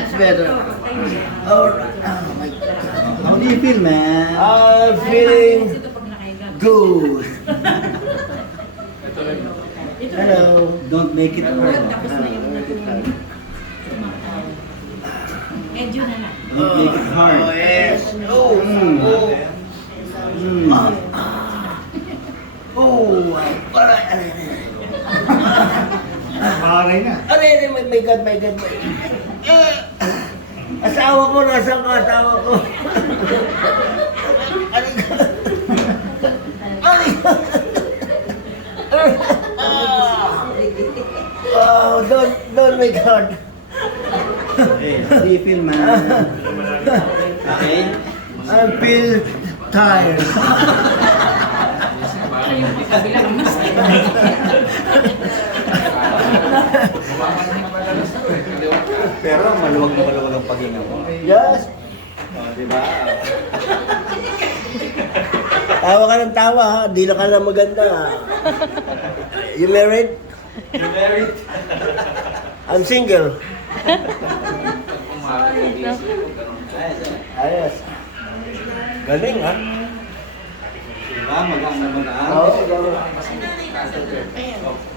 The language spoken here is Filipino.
That's better. Oh my God. How do you feel, man? I'm feeling good. Hello. Don't make it hard. Tapos na yung medyo na lang. Don't make it hard. Oh, yes. Oh, oh. Oh, aray. Paray na. Aray, my God, my God. Asawa ko, nasaan ka, asawa ko? Aray ka. Aray ka. Oh, don't make hard. Hey, how do you feel, man? Okay? I feel tired. Yung kabilang mas. Pero maluwag na maluwag ang paghinga mo. Yes. Diba? Tawa ka ng tawa, ha? Di na ka na maganda, ha? You married? You married? I'm single. Ayos. Galing, ha? Diba? Magaan na magaan. Oo, galing.